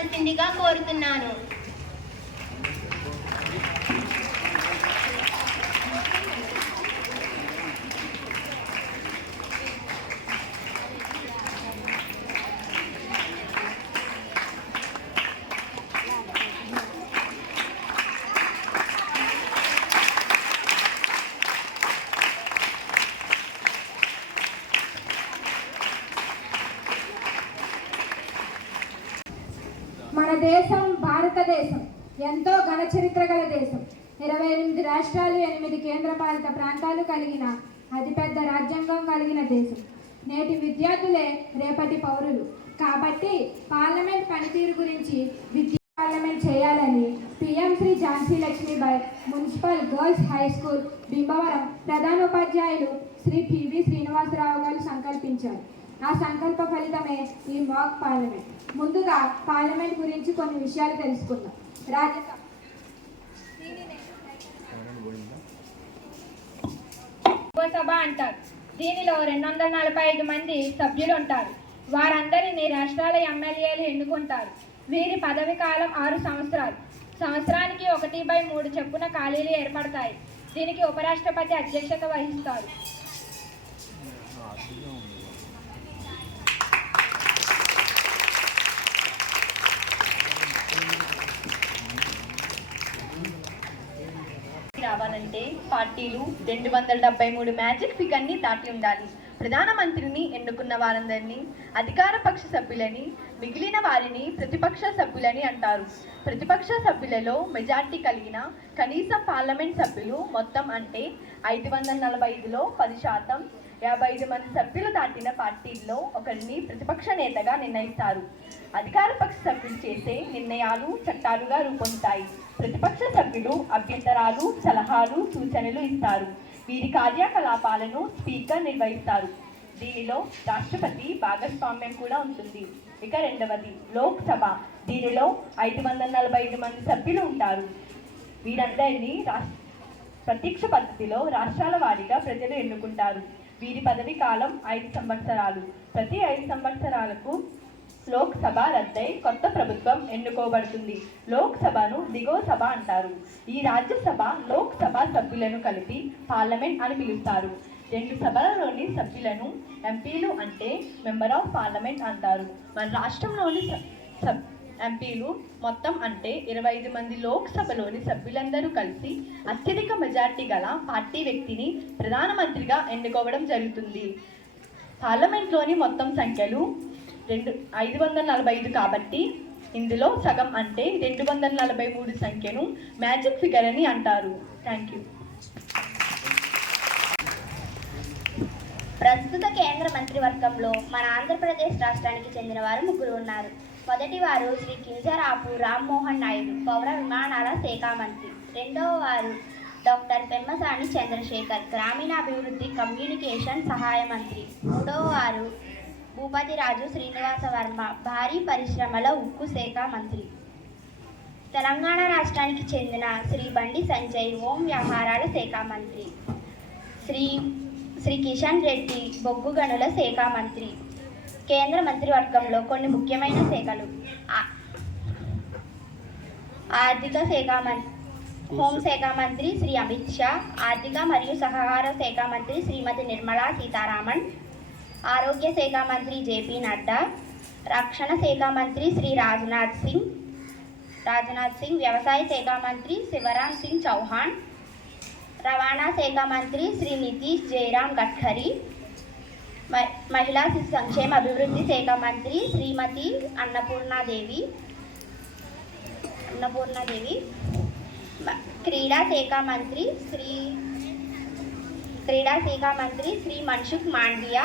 చేయవలసిందిగా కోరుతున్నాను. మన దేశం భారతదేశం ఎంతో ఘన చరిత్ర గల దేశం. 28 రాష్ట్రాలు, 8 కేంద్రపాలిత ప్రాంతాలు కలిగిన అతిపెద్ద రాజ్యాంగం కలిగిన దేశం. నేటి విద్యార్థులే రేపటి పౌరులు కాబట్టి పార్లమెంట్ పనితీరు గురించి పార్లమెంట్ చేయాలని PM Shri Jhansi Lakshmibai municipal girls high school Bhimavaram ప్రధానోపాధ్యాయులు శ్రీ పివి శ్రీనివాసరావు గారు సంకల్పించారు. ఆ సంకల్ప ఫలితమే ఈ మాక్ పార్లమెంట్. ముందుగా పార్లమెంట్ గురించి కొన్ని విషయాలు తెలుసుకుందాం. లోక్సభ అంటారు. దీనిలో 245 మంది సభ్యులు ఉంటారు. వారందరినీ రాష్ట్రాల ఎమ్మెల్యేలు ఎన్నుకుంటారు. వీరి పదవి కాలం 6 సంవత్సరాలు. సంవత్సరానికి 1/3 చొప్పున ఖాళీలు ఏర్పడతాయి. దీనికి ఉపరాష్ట్రపతి అధ్యక్షత వహిస్తారు. రావాలంటే పార్టీలు 273 మ్యాజిక్ ఫిగర్ని దాటి ఉండాలి. ప్రధానమంత్రిని ఎన్నుకున్న వారందరినీ అధికార పక్ష సభ్యులని, మిగిలిన వారిని ప్రతిపక్ష సభ్యులని అంటారు. ప్రతిపక్ష సభ్యులలో మెజార్టీ కలిగిన కనీసం పార్లమెంట్ సభ్యులు మొత్తం అంటే 545లో 10%, 55 మంది సభ్యులు దాటిన పార్టీల్లో ఒకరిని ప్రతిపక్ష నేతగా నిర్ణయిస్తారు. అధికార పక్ష సభ్యులు చేసే నిర్ణయాలు చట్టాలుగా రూపొందుతాయి. ప్రతిపక్ష సభ్యులు అభ్యంతరాలు, సలహాలు, సూచనలు ఇస్తారు. వీరి కార్యకలాపాలను స్పీకర్ నిర్వహిస్తారు. దీనిలో రాష్ట్రపతి భాగస్వామ్యం కూడా ఉంటుంది. ఇక రెండవది లోక్సభ. దీనిలో 545 మంది సభ్యులు ఉంటారు. వీరందరినీ ప్రత్యక్ష పద్ధతిలో రాష్ట్రాల వారీగా ప్రజలు ఎన్నుకుంటారు. వీరి పదవి కాలం 5 సంవత్సరాలు. ప్రతి 5 సంవత్సరాలకు లోక్సభ రద్దై కొత్త ప్రభుత్వం ఎన్నుకోబడుతుంది. లోక్సభను దిగువ సభ అంటారు. ఈ రాజ్యసభ, లోక్సభ సభ్యులను కలిపి పార్లమెంట్ అని పిలుస్తారు. 2 సభలలోని సభ్యులను ఎంపీలు అంటే మెంబర్ ఆఫ్ పార్లమెంట్ అంటారు. మన రాష్ట్రంలోని ఎంపీలు మొత్తం అంటే 25 మంది. లోక్సభలోని సభ్యులందరూ కలిసి అత్యధిక మెజార్టీ గల పార్టీ వ్యక్తిని ప్రధానమంత్రిగా ఎన్నుకోవడం జరుగుతుంది. పార్లమెంట్లోని మొత్తం సంఖ్యలు 545 కాబట్టి ఇందులో సగం అంటే 243 సంఖ్యను మ్యాజిక్ ఫిగర్ అని అంటారు. Thank you. ప్రస్తుత కేంద్ర మంత్రివర్గంలో మన ఆంధ్రప్రదేశ్ రాష్ట్రానికి చెందిన వారు 3 ఉన్నారు. మొదటి వారు శ్రీ కింజరాపు రామ్మోహన్ నాయుడు, పౌర విమానాల శాఖ మంత్రి. రెండవ వారు డాక్టర్ పెమ్మసాని చంద్రశేఖర్, గ్రామీణాభివృద్ధి కమ్యూనికేషన్ సహాయ మంత్రి. మూడవ వారు భూపతిరాజు శ్రీనివాస వర్మ, భారీ పరిశ్రమల ఉక్కు శాఖ మంత్రి. తెలంగాణ రాష్ట్రానికి చెందిన శ్రీ బండి సంజయ్, హోం వ్యవహారాల శాఖ మంత్రి. శ్రీ కిషన్ రెడ్డి, బొగ్గు గనుల శాఖ మంత్రి. కేంద్ర మంత్రివర్గంలో కొన్ని ముఖ్యమైన శాఖలు: ఆర్థిక శాఖ మంత్రి, హోంశాఖ మంత్రి శ్రీ అమిత్ షా, ఆర్థిక మరియు సహకార శాఖ మంత్రి శ్రీమతి నిర్మలా సీతారామన్, ఆరోగ్య శాఖ మంత్రి జేపీ నడ్డా, రక్షణ శాఖ మంత్రి శ్రీ రాజ్నాథ్ సింగ్, వ్యవసాయ శాఖ మంత్రి శివరాజ్ సింగ్ చౌహాన్, రవాణా శాఖ మంత్రి శ్రీ నితీష్ జయరామ్ గడ్కరీ, మహిళా శిశు సంక్షేమ అభివృద్ధి శాఖ మంత్రి శ్రీమతి అన్నపూర్ణాదేవి, క్రీడా శాఖ మంత్రి శ్రీ మన్సుఖ్ మాండవియా,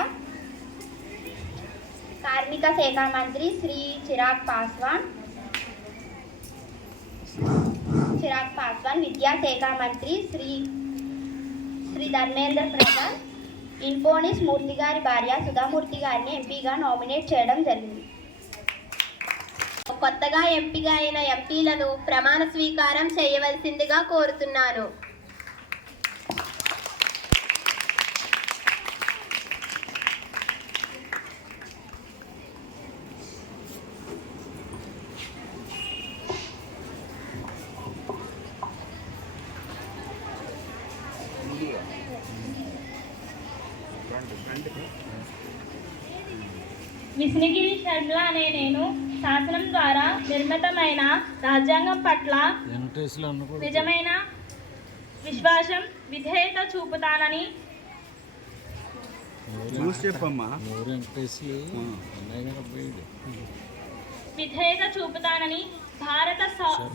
కార్మిక శాఖ మంత్రి శ్రీ చిరాగ్ పాస్వాన్, విద్యాశాఖ మంత్రి శ్రీ ధర్మేంద్ర ప్రధాన్. ఇన్ఫోనిస్ మూర్తి గారి భార్య సుధామూర్తి గారిని ఎంపీగా నామినేట్ చేయడం జరిగింది. కొత్తగా ఎంపిక అయిన ఎంపీలను ప్రమాణ స్వీకారం చేయవలసిందిగా కోరుతున్నాను. విష్ణుగిరి శర్మిల అనే నేను శాసనం ద్వారా నిర్మితమైన రాజ్యాంగం పట్ల నిజమైన విశ్వాసం విధేయత చూపుతానని భారత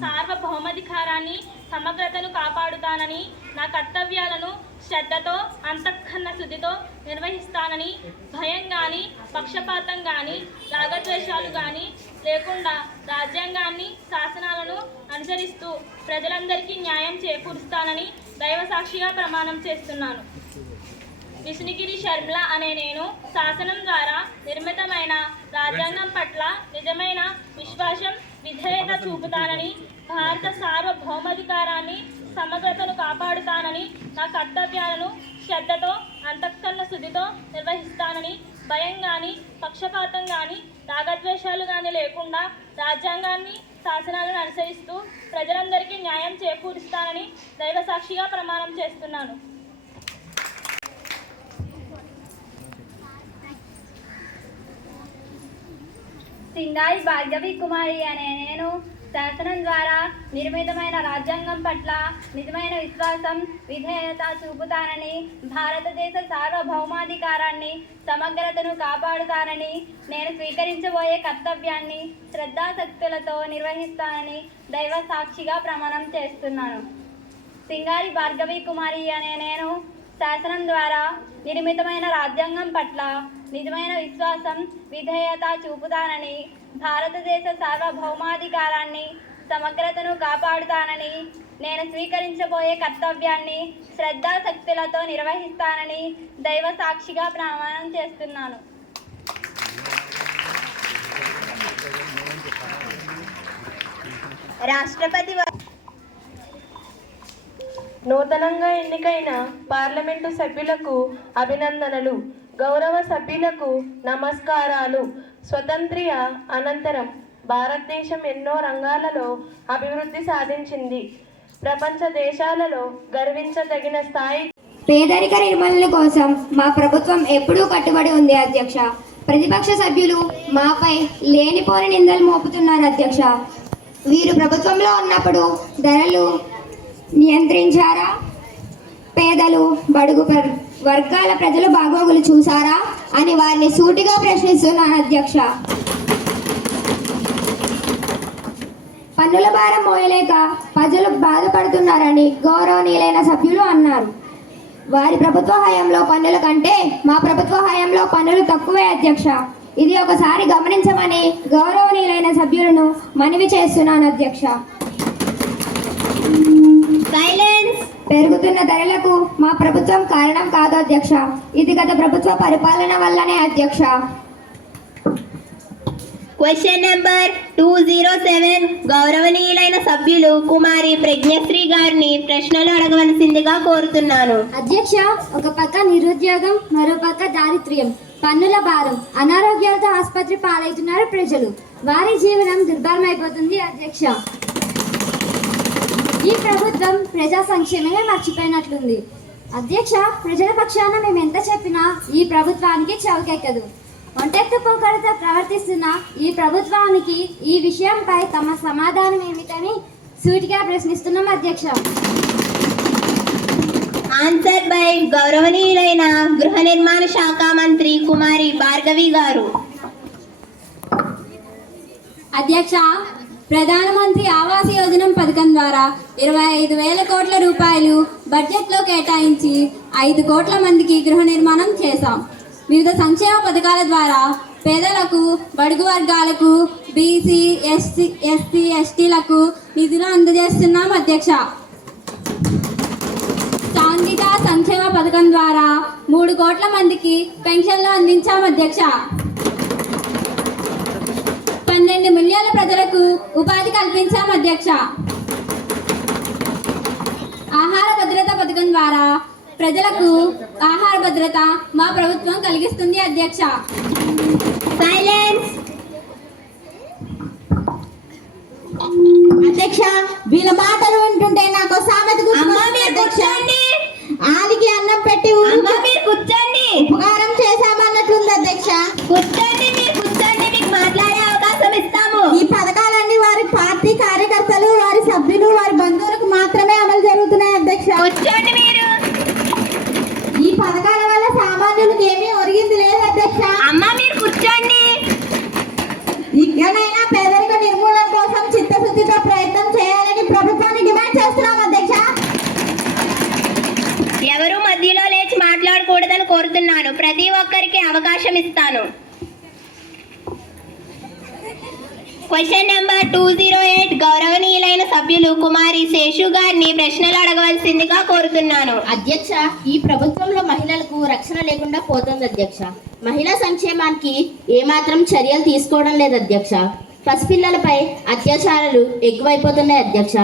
సార్వభౌమాధికారాన్ని సమగ్రతను కాపాడుతానని నా కర్తవ్యాలను శ్రద్ధతో అంతఃకరణ శుద్ధితో నిర్వహిస్తానని భయం కానీ పక్షపాతం కానీ రాగద్వేషాలు కానీ లేకుండా రాజ్యాంగాన్ని శాసనాలను అనుసరిస్తూ ప్రజలందరికీ న్యాయం చేకూరుస్తానని దైవ సాక్షిగా ప్రమాణం చేస్తున్నాను. విష్ణుగిరి శర్మిల అనే నేను శాసనం ద్వారా నిర్మితమైన రాజ్యాంగం పట్ల నిజమైన విశ్వాసం విధేయత చూపుతానని భారత సార్వభౌమాధికారాన్ని సమగ్రతను కాపాడుతానని నా కర్తవ్యాలను శ్రద్ధతో అంతఃకరణ శుద్ధితో నిర్వహిస్తానని భయం కానీ పక్షపాతం కానీ రాగద్వేషాలు కానీ లేకుండా రాజ్యాంగాన్ని శాసనాలను అనుసరిస్తూ ప్రజలందరికీ న్యాయం చేకూరుస్తానని దైవ సాక్షిగా ప్రమాణం చేస్తున్నాను. సింగాయి భార్గవి కుమారి అనే నేను శాసనం ద్వారా నిర్మితమైన రాజ్యాంగం పట్ల నిజమైన విశ్వాసం విధేయత చూపుతానని భారతదేశ సార్వభౌమాధికారాన్ని సమగ్రతను కాపాడుతానని నేను స్వీకరించబోయే కర్తవ్యాన్ని శ్రద్ధాశక్తులతో నిర్వహిస్తానని దైవ సాక్షిగా ప్రమాణం చేస్తున్నాను. సింగారి భార్గవి కుమారి అనే నేను శాసనం ద్వారా నిర్మితమైన రాజ్యాంగం పట్ల నిజమైన విశ్వాసం విధేయత చూపుతానని భారతదేశ సార్వభౌమాధికారాన్ని సమగ్రతను కాపాడుతానని నేను స్వీకరించబోయే కర్తవ్యాన్ని శ్రద్ధాశక్తులతో నిర్వహిస్తానని దైవ సాక్షిగా ప్రమాణం చేస్తున్నాను. రాష్ట్రపతి నూతనంగా ఎన్నికైన పార్లమెంటు సభ్యులకు అభినందనలు. గౌరవ సభ్యులకు నమస్కారాలు. స్వతంత్ర్య అనంతరం భారతదేశం ఎన్నో రంగాలలో అభివృద్ధి సాధించింది. ప్రపంచ దేశాలలో గర్వించదగిన స్థాయి. పేదరిక నిర్మూలన కోసం మా ప్రభుత్వం ఎప్పుడూ కట్టుబడి ఉంది అధ్యక్ష. ప్రతిపక్ష సభ్యులు మాపై లేనిపోని నిందలు మోపుతున్నారు అధ్యక్ష. వీరు ప్రభుత్వంలో ఉన్నప్పుడు ధరలు నియంత్రించారా? పేదలు బడుగు వర్గాల ప్రజల బాగోగులు చూసారా అని వారిని సూటిగా ప్రశ్నిస్తున్నాను అధ్యక్ష. పన్నుల భారం మోయలేక ప్రజలు బాధపడుతున్నారని గౌరవనీయులైన సభ్యులు అన్నారు. వారి ప్రభుత్వ హయాంలో పన్నుల కంటే మా ప్రభుత్వ హయాంలో పన్నులు తక్కువే అధ్యక్ష. ఇది ఒకసారి గమనించమని గౌరవనీయులైన సభ్యులను మనవి చేస్తున్నాను అధ్యక్ష. సైలెన్స్. పెరుగుతున్న ధరలకు మా ప్రభుత్వం కారణం కాదు అధ్యక్ష. ఇది గత ప్రభుత్వ పరిపాలన వల్లనే అధ్యక్ష. క్వశ్చన్ నెంబర్ 207 గౌరవనీయులైన సభ్యులు కుమారి ప్రజ్ఞశ్రీ గారిని ప్రశ్నలు అడగవలసిందిగా కోరుతున్నాను. అధ్యక్ష, ఒక పక్క నిరుద్యోగం, మరో పక్క దారిద్ర్యం, పన్నుల భారం, అనారోగ్యాలతో ఆసుపత్రి పాలవుతున్నారు ప్రజలు. వారి జీవనం దుర్భరమైపోతుంది అధ్యక్ష. ఈ ప్రభుత్వం ప్రజా సంక్షేమమే మర్చిపోయినట్లుంది అధ్యక్ష. ప్రజల పక్షాన మేము ఎంత చెప్పినా ఈ ప్రభుత్వానికి చౌకెక్కదు. ఒంటెత్తు పోకడతో ప్రవర్తిస్తున్న ఈ ప్రభుత్వానికి ఈ విషయంపై తమ సమాధానం ఏమిటని సూటిగా ప్రశ్నిస్తున్నాం అధ్యక్ష. ఆన్సర్ బై గౌరవనీయులైన గృహ నిర్మాణ శాఖ మంత్రి కుమారి భార్గవి గారు. అధ్యక్ష, ప్రధానమంత్రి ఆవాస్ యోజన పథకం ద్వారా 25,000 కోట్ల రూపాయలు బడ్జెట్లో కేటాయించి 5 కోట్ల మందికి గృహ నిర్మాణం చేశాం. వివిధ సంక్షేమ పథకాల ద్వారా పేదలకు, బడుగు వర్గాలకు, బీసీ, ఎస్సీ, ఎస్టీలకు నిధులు అందజేస్తున్నాం అధ్యక్ష. సాంఘిక సంక్షేమ పథకం ద్వారా 3 కోట్ల మందికి పెన్షన్లు అందించాం అధ్యక్ష. 12 మిలియన్ల ప్రజలకు ఉపాధి కల్పించాం అధ్యక్ష. ఆహార భద్రత పథకం ద్వారా ప్రజలకు ఆహార భద్రత మా ప్రభుత్వం కలిగిస్తుంది అధ్యక్ష. సైలెన్స్. అధ్యక్ష, వీళ్ళ మాటలు వింటుంటే నాకు సామెత గుర్తొస్తుంది. ఆలికి అన్నం పెట్టి కూర్చోండి. ఉపకారం చేశామన్నట్లుంది అధ్యక్ష. కూర్చోండి, మీరు కూర్చోండి. కోరుతున్నాను. ప్రతి ఒక్కరికి అవకాశం ఇస్తాను. క్వశ్చన్ నెంబర్ 208 గౌరవనీయులైన సభ్యులు కుమారి శేషు గారిని ప్రశ్నలు అడగవలసిందిగా కోరుతున్నాను. అధ్యక్ష, ఈ ప్రభుత్వంలో మహిళలకు రక్షణ లేకుండా పోతుంది అధ్యక్ష. మహిళా సంక్షేమానికి ఏమాత్రం చర్యలు తీసుకోవడం లేదు అధ్యక్ష. పసిపిల్లలపై అత్యాచారాలు ఎక్కువైపోతున్నాయి అధ్యక్ష.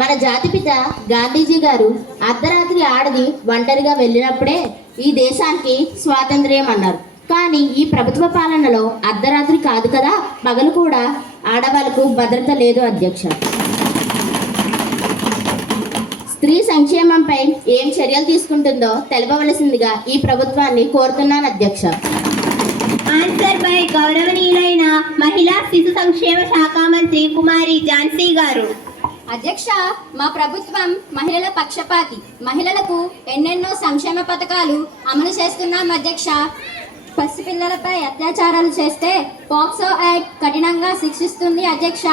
మన జాతిపిత గాంధీజీ గారు అర్ధరాత్రి ఆడది ఒంటరిగా వెళ్ళినప్పుడే ఈ దేశానికి స్వాతంత్ర్యం అన్నారు. కానీ ఈ ప్రభుత్వ పాలనలో అర్ధరాత్రి కాదు కదా, పగలు కూడా ఆడవాళ్ళకు భద్రత లేదు అధ్యక్ష. స్త్రీ సంక్షేమంపై ఏం చర్యలు తీసుకుంటుందో తెలపవలసిందిగా ఈ ప్రభుత్వాన్ని కోరుతున్నాను అధ్యక్ష. ఆన్సర్ బై గౌరవనీయులైన మహిళా శిశు సంక్షేమ శాఖ మంత్రి కుమారి ఝాన్సీ గారు. అధ్యక్ష, మా ప్రభుత్వం మహిళల పక్షపాతి. మహిళలకు ఎన్నెన్నో సంక్షేమ పథకాలు అమలు చేస్తున్నాం అధ్యక్ష. పసిపిల్లలపై అత్యాచారాలు చేస్తే పాక్సో యాక్ట్ కఠినంగా శిక్షిస్తుంది అధ్యక్ష.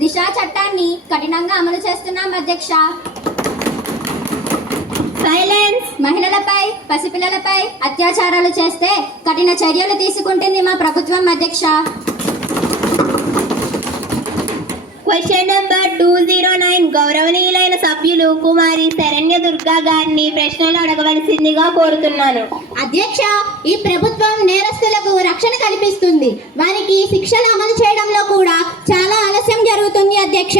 దిశా చట్టాన్ని కఠినంగా అమలు చేస్తున్నాం అధ్యక్ష. సైలెన్స్. మహిళలపై పసిపిల్లలపై అత్యాచారాలు చేస్తే కఠిన చర్యలు తీసుకుంటుంది మా ప్రభుత్వం అధ్యక్ష. క్వశ్చన్ నెంబర్ 209 గౌరవనీయులైన సభ్యులు కుమారి శరణ్య దుర్గా గారిని ప్రశ్నలు అడగవలసిందిగా కోరుతున్నాను. అధ్యక్ష, ఈ ప్రభుత్వం నేరస్తులకు రక్షణ కల్పిస్తుంది. వారికి శిక్షలు అమలు చేయడంలో కూడా చాలా ఆలస్యం జరుగుతుంది అధ్యక్ష.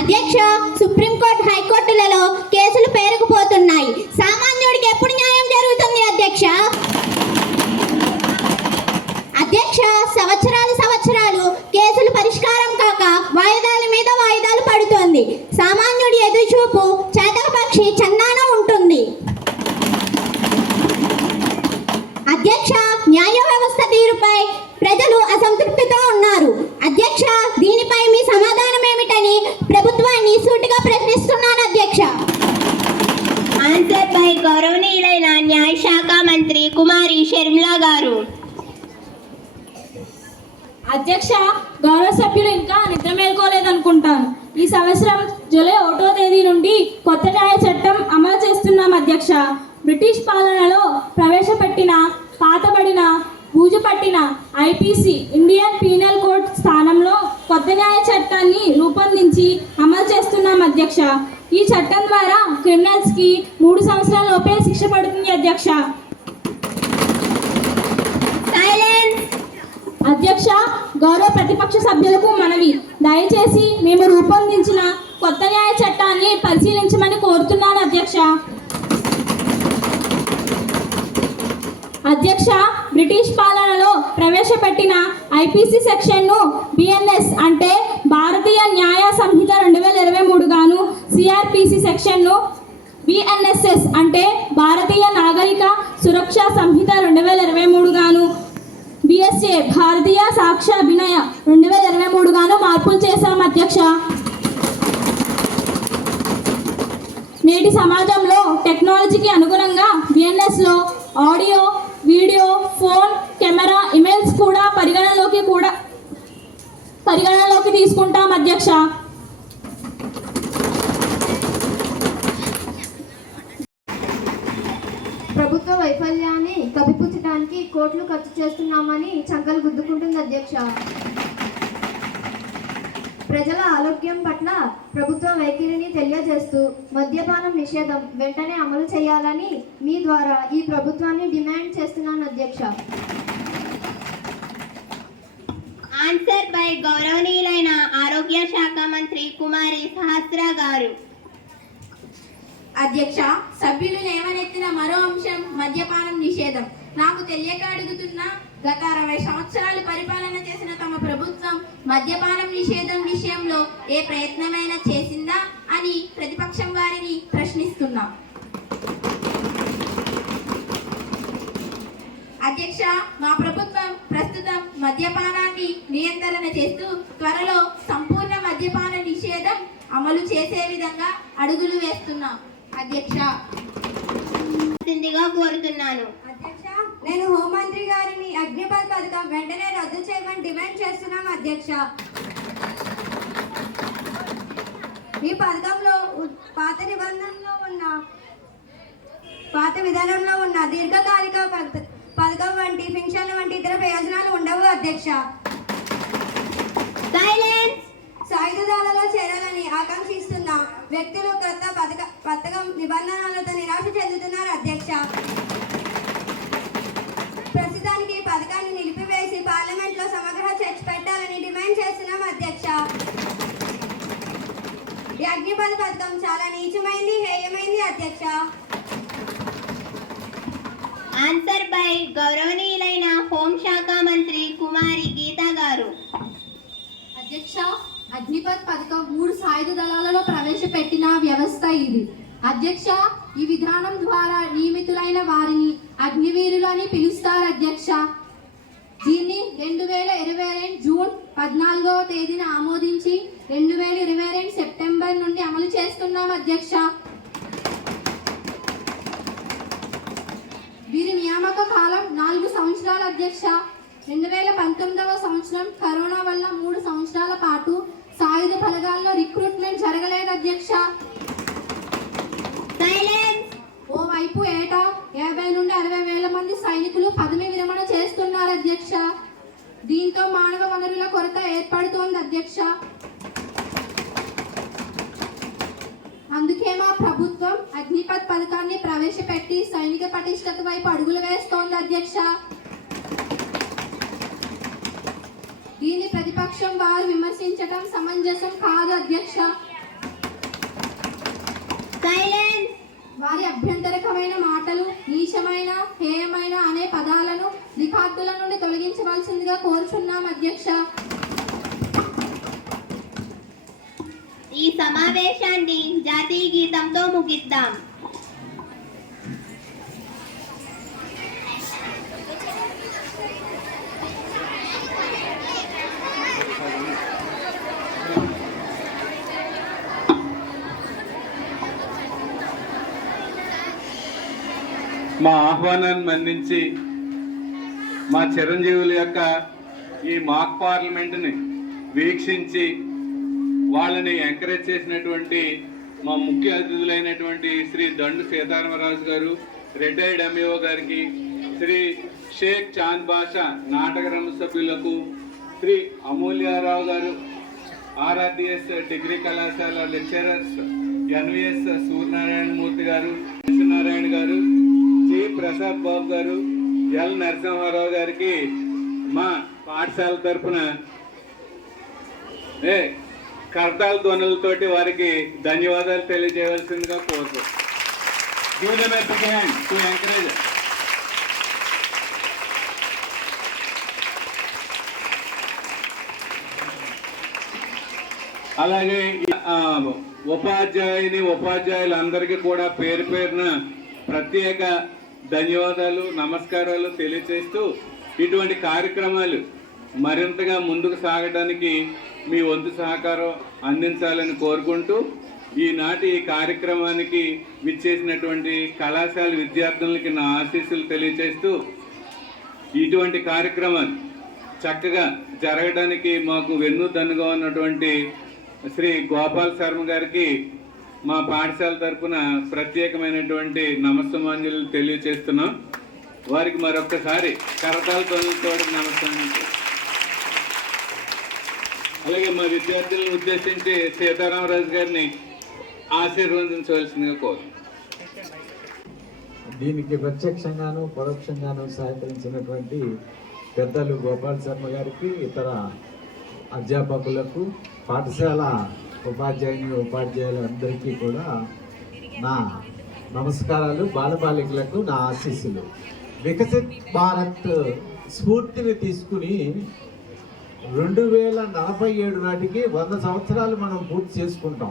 అధ్యక్ష, సుప్రీంకోర్టు హైకోర్టులలో కేసులు పేరుకుపోతున్నాయి. సామాన్యుడికి ఎప్పుడు న్యాయం జరుగుతుంది అధ్యక్ష? అధ్యక్ష, సంవత్సరాలు కేసులు పరిష్కారం కాక వాయిదాల మీద వాయిదాలు పడుతోంది. సామాన్యుడి ఎదురుచూపు చేతకపక్షి చందాన ఉంటుంది. అధ్యక్ష, న్యాయ వ్యవస్థ తీరుపై ప్రజలు అసంతృప్తితో ఉన్నారు. అధ్యక్ష, దీనిపై మీ సమాధానం ఏమిటని ప్రభుత్వాన్ని సూటిగా ప్రశ్నిస్తున్నాను అధ్యక్ష. ఆన్సర్ బై గౌరవనీయులైన న్యాయశాఖ మంత్రి కుమారి షర్మిలా గారు. అధ్యక్ష, గౌరవ సభ్యులు ఇంకా నిద్ర మేల్కోలేదనుకుంటాను. ఈ సంవత్సరం జూలై 1వ తేదీ నుండి కొత్త న్యాయ చట్టం అమలు చేస్తున్నాం అధ్యక్ష. బ్రిటిష్ పాలనలో ప్రవేశపెట్టిన పాతబడిన బూజుపట్టిన ఐపీసీ ఇండియన్ పీనల్ కోడ్ స్థానంలో కొత్త న్యాయ చట్టాన్ని రూపొందించి అమలు చేస్తున్నాం అధ్యక్ష. ఈ చట్టం ద్వారా క్రిమినల్స్కి 3 సంవత్సరాల లోపే శిక్ష పడుతుంది అధ్యక్ష. అధ్యక్ష, గౌరవ ప్రతిపక్ష సభ్యులకు మనవి, దయచేసి మేము రూపొందించిన కొత్త న్యాయ చట్టాన్ని పరిశీలించమని కోరుతున్నాను అధ్యక్ష. అధ్యక్ష, బ్రిటిష్ పాలనలో ప్రవేశపెట్టిన ఐపీసీ సెక్షన్ను బిఎన్ఎస్ అంటే భారతీయ న్యాయ సంహిత 2023 గాను, సిఆర్పిసి సెక్షన్ను బిఎన్ఎస్ఎస్ అంటే భారతీయ నాగరిక సురక్షా సంహిత 2023 గాను, బిఎస్ఏ భారతీయ సాక్ష్య అభినయ 2023 గాను మార్పులు చేశాం అధ్యక్ష. నేటి సమాజంలో టెక్నాలజీకి అనుగుణంగా బిఎన్ఎస్లో audio, video, phone, camera, emails కూడా పరిగణనలోకి తీసుకుంటాం అధ్యక్ష. ప్రభుత్వ వైఫల్యాన్ని కప్పిపుచ్చడానికి కోట్లు ఖర్చు చేస్తున్నామని చంకలు గుద్దుకుంటుంది అధ్యక్ష. ప్రజల ఆరోగ్యం పట్ల ప్రభుత్వ వైఖరిని తెలియజేస్తూ మద్యపానం నిషేధం వెంటనే అమలు చేయాలని మీ ద్వారా ఈ ప్రభుత్వాన్ని డిమాండ్ చేస్తున్నాను అధ్యక్ష. ఆన్సర్ బై గౌరవనీయులైన ఆరోగ్య శాఖ మంత్రి కుమారి సహస్రా గారు. అధ్యక్ష, సభ్యులు లేవనెత్తిన మరో అంశం మద్యపానం నిషేధం. నాకు తెలియక అడుగుతున్నా, గత 60 సంవత్సరాలు పరిపాలన చేసిన తమ ప్రభుత్వం మద్యపానం నిషేధం విషయంలో ఏ ప్రయత్నమైనా చేసిందా అని ప్రతిపక్షం వారిని ప్రశ్నిస్తున్నా. అధ్యక్ష, మా ప్రభుత్వం ప్రస్తుతం మద్యపానాన్ని నియంత్రణ చేస్తూ త్వరలో సంపూర్ణ మద్యపాన నిషేధం అమలు చేసే విధంగా అడుగులు వేస్తున్నాం అధ్యక్ష. కోరుతున్నాను అధ్యక్ష, నేను హోంమంత్రి గారిని అగ్నిపథ్ పథకం వెంటనే రద్దు చేయమని డిమాండ్ చేస్తున్నాం అధ్యక్ష. ఈ పథకంలో పాత విధానంలో ఉన్న దీర్ఘకాలిక పథకం వంటి పెన్షన్ల వంటి ఇతర ప్రయోజనాలు ఉండవు అధ్యక్ష. సాయుధాలలో చేరాలని ఆకాంక్షిస్తున్న వ్యక్తులు కొత్త పథకం నిబంధనలతో నిరాశ చెందుతున్నారు అధ్యక్ష. ప్రస్తుతానికి ఈ పథకాన్ని నిలిపివేసి పార్లమెంట్లో సమగ్ర చర్చ పెట్టాలని డిమాండ్ చేస్తున్నాం అధ్యక్ష. ఈ అగ్నిపథ్ పథకం చాలా నీచమైంది, హేయమైంది అధ్యక్ష. ఆన్సర్ బై గౌరవనీయులైన హోంశాఖ మంత్రి కుమారి గీతా గారు. అధ్యక్ష, అగ్నిపథ్ పథకం 3 సాయుధ దళాలలో ప్రవేశపెట్టిన వ్యవస్థ ఇది. అధ్యక్ష, ఈ విధానం ద్వారా నియమితులైన వారిని అగ్నివీరులు అని పిలుస్తారు అధ్యక్ష. దీన్ని 2022 జూన్ 14వ తేదీన ఆమోదించి 2022 సెప్టెంబర్ నుండి అమలు చేస్తున్నాం అధ్యక్ష. వీరి నియామక కాలం 4 సంవత్సరాలు అధ్యక్ష. 2019వ సంవత్సరం కరోనా వల్ల 3 సంవత్సరాల పాటు సాయుధ బలగాల్లో రిక్రూట్మెంట్ జరగలేదు అధ్యక్ష. ఓవైపు ఏటా 50 నుండి 60 వేల మంది సైనికులు పదవి విరమణ చేస్తున్నారు అధ్యక్ష. దీంతో మానవ వనరుల కొరత ఏర్పడుతోంది అధ్యక్ష. అందుకే మా ప్రభుత్వం అగ్నిపథ్ పథకాన్ని ప్రవేశపెట్టి సైనిక పటిష్టత వైపు అడుగులు వేస్తోంది అధ్యక్ష. దీన్ని ప్రతిపక్షం వారు విమర్శించడం సమంజసం కాదు అధ్యక్ష. వారి అభ్యంతరకమైన మాటలు, నీచమైన, హేయమైన అనే పదాలను రికార్డుల నుండి తొలగించవలసిందిగా కోరుచున్నాం అధ్యక్ష. ఈ సమావేశాన్ని జాతీయ గీతంతో ముగిద్దాం. మా ఆహ్వానాన్ని మన్నించి మా చిరంజీవుల యొక్క ఈ మాక్ పార్లమెంట్ని వీక్షించి వాళ్ళని ఎంకరేజ్ చేసినటువంటి మా ముఖ్య అతిథులైనటువంటి శ్రీ దండు సీతారామరాజు గారు, రిటైర్డ్ ఎంఈఓ గారికి, శ్రీ షేక్ చాంద్ బాషా నాటక రంగ సభ్యులకు, శ్రీ అమూల్యారావు గారు ఆర్ఆర్డిఎస్ డిగ్రీ కళాశాల లెక్చరర్స్, ఎన్విఎస్ సూర్యనారాయణమూర్తి గారు, సత్యనారాయణ గారు, సి ప్రసాద్ బాబు గారు, ఎల్ నరసింహారావు గారికి మా పాఠశాల తరఫున కర్తాల ధ్వనులతోటి వారికి ధన్యవాదాలు తెలియజేయవలసిందిగా కోరుతూ అలాగే ఉపాధ్యాయులందరికీ కూడా పేరు పేరున ప్రత్యేక ధన్యవాదాలు, నమస్కారాలు తెలియజేస్తూ ఇటువంటి కార్యక్రమాలు మరింతగా ముందుకు సాగడానికి మీ వంతు సహకారం అందించాలని కోరుకుంటూ ఈనాటి ఈ కార్యక్రమానికి విచ్చేసినటువంటి కళాశాల విద్యార్థులకి నా ఆశీస్సులు తెలియజేస్తూ ఇటువంటి కార్యక్రమాలు చక్కగా జరగడానికి మాకు వెన్నుదన్నుగా ఉన్నటువంటి శ్రీ గోపాల్ శర్మ గారికి మా పాఠశాల తరఫున ప్రత్యేకమైనటువంటి నమస్సమాంజలు తెలియజేస్తున్నాం. వారికి మరొక్కసారి కరతాలతో నమస్కారం. అలాగే మా విద్యార్థులను ఉద్దేశించి సీతారామరాజు గారిని ఆశీర్వదించవలసిందిగా కోరు. దీనికి ప్రత్యక్షంగాను పరోక్షంగాను సహకరించినటువంటి పెద్దలు గోపాల్ శర్మ గారికి, ఇతర అధ్యాపకులకు, పాఠశాల ఉపాధ్యాయులందరికీ కూడా నా నమస్కారాలు, బాలబాలికలకు నా ఆశీస్సులు. వికసిత్ భారత్ స్ఫూర్తిని తీసుకుని 2047 నాటికి 100 సంవత్సరాలు మనం పూర్తి చేసుకుంటాం.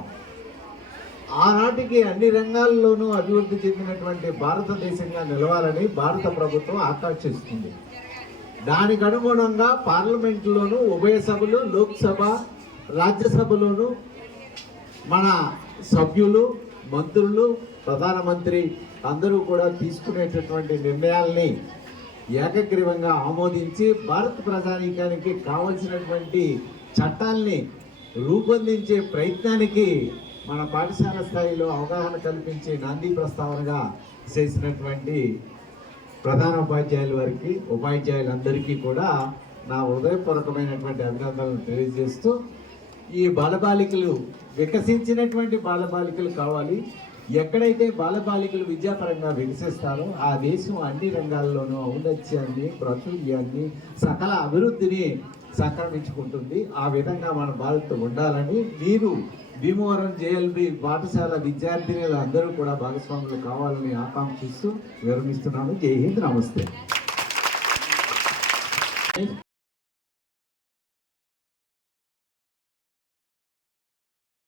ఆనాటికి అన్ని రంగాల్లోనూ అభివృద్ధి చెందినటువంటి భారతదేశంగా నిలవాలని భారత ప్రభుత్వం ఆకాంక్షిస్తుంది. దానికి అనుగుణంగా పార్లమెంటులోను, ఉభయ సభలు, లోక్సభ, రాజ్యసభలోను మన సభ్యులు, మంత్రులు, ప్రధానమంత్రి అందరూ కూడా తీసుకునేటటువంటి నిర్ణయాల్ని ఏకగ్రీవంగా ఆమోదించి భారత ప్రజానీకానికి కావలసినటువంటి చట్టాల్ని రూపొందించే ప్రయత్నానికి మన పాఠశాల స్థాయిలో అవగాహన కల్పించి నాంది ప్రస్తావనగా చేసినటువంటి ప్రధాన ఉపాధ్యాయుల వారికి ఉపాధ్యాయులందరికీ కూడా నా హృదయపూర్వకమైనటువంటి అభినందనలు తెలియజేస్తూ ఈ బాలబాలికలు వికసించినటువంటి బాలబాలికలు కావాలి. ఎక్కడైతే బాలబాలికలు విద్యాపరంగా వికసిస్తారో ఆ దేశం అన్ని రంగాల్లోనూ ఔన్నత్యాన్ని, ప్రాచుర్యాన్ని, సకల అభివృద్ధిని సంక్రమించుకుంటుంది. ఆ విధంగా మన భారత్ ఉండాలని మీరు భీమవరం జేఎల్బి పాఠశాల విద్యార్థినులు అందరూ కూడా భాగస్వాములు కావాలని ఆకాంక్షిస్తూ విరమిస్తున్నాను. జై హింద్, నమస్తే.